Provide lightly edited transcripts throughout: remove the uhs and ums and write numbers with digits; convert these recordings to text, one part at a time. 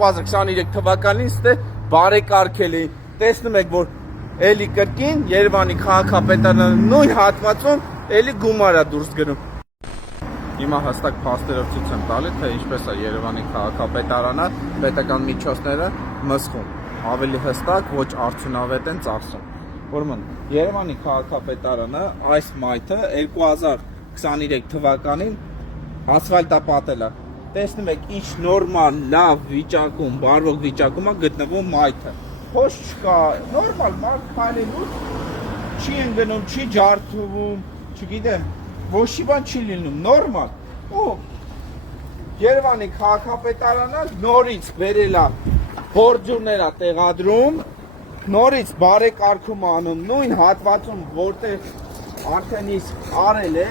2023 թվականին ստե բարեկարգել էին։ Տեսնում եք, որ էլի կրկին Երևանի քաղաքապետարանը նույն հատվածում էլի գումար է դուրս գնում։ Հիմա հստակ փաստերով ցույց եմ տալի, թե ինչպես է Երևանի քաղաքապետարանը պետական միջոցները մսխում։ Ավելի հստակ, ոչ արդյունավետ են ծախսում։ Ուրեմն Երևանի քաղաքապետարանը այս մայթը 2023 թվականին ասֆալտապատել է։ Տեսնում եք, ինչ նորմալ, լավ վիճակում, բարվոք վիճակում է գտնվում մայթը։ Ոչ չկա, նորմալ մարդ քայլելուց չի ընկնում, չի ջարդվում, չգիտեմ, ոչ մի բան չի լինում, նորմալ։ Ու Երևանի քաղաքապետարանը նորից վերել է բորջուրներ է տեղադրում, նորից բարեկարգում անում նույն հատվածում, որտեղ արդեն իսկ արել է,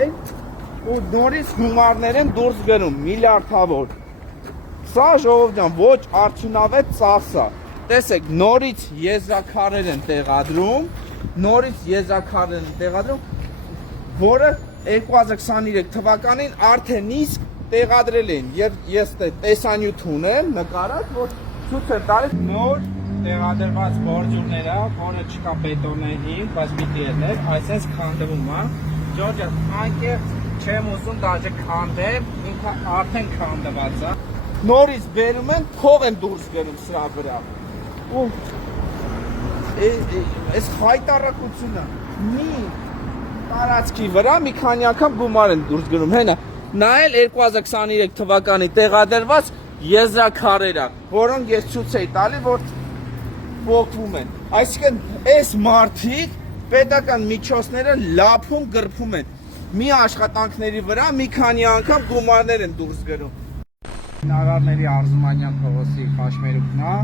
ու նորից գումարներ են դուրս գնում, միլիարդավոր։ Սա ժողովուրդ ջան, ոչ արդյունավետ ծախս է։ Տեսեք, նորից եզրաքարեր են տեղադրում, որը 2023 թվականին արդեն իսկ տեղադրել են, եւ ես տեսանյութ ունեմ նկարած, որ ցույց է տալիս նոր տեղադրված բորջուրները, որը չկա բետոնե հիմք, բայց պիտի ելներ, այսպես քանդվում է։ Ջորջը, անկեղծ չեմ ուզում դաժե քանդեմ, ինքը արդեն քանդված է։ Նորից բերում են, փող են դուրս գնում սրա վրա։ Ու այս հայտարարությունը մի տարածքի վրա մի քանի անգամ գումար են դուրս գնում, հենա։ Նայել 2023 թվականի տեղադրված եզրաքարերը, որոնք ես ցույց էի տալի, որ փոխվում են։ Այսինքն, այս մարդիկ պետական միջոցները լափում գրփում են։ Մի աշխատանքների վրա մի քանի անգամ գումարներ են դուրս գնում։ Շինարարների Արզումանյան փողոցի խաշմերուկն է,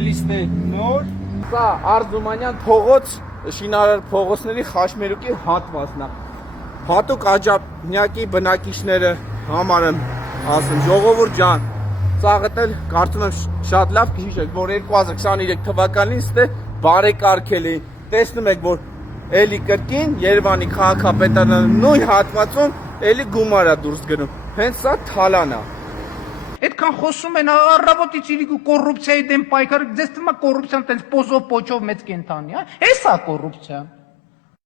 էլիստե նոր, սա Արզումանյան փողոց, շինարար փողոցների խաշմերուկի հատվածն է։ Հատուկ աջափնյակի բնակիչները համար եմ ասում, ժողովուրդ ջան, ծաղտել, կարծում եմ շատ լավ քիչ, որ 2023 թվականին ստե բարեկարգել էին։ Տեսնում եք, որ էլի կրկին Երևանի քաղաքապետարանը նույն հատվածում էլի գումար է դուրս գնում։ Հենց սա թալան է։ Այդքան խոսում են առավոտից իրիկու կոռուպցիայի դեմ պայքար, ձեզ թվում է կոռուպցիան տենց պոզով պոչով մեծ կենթանի, հա։ Էս է կոռուպցիան։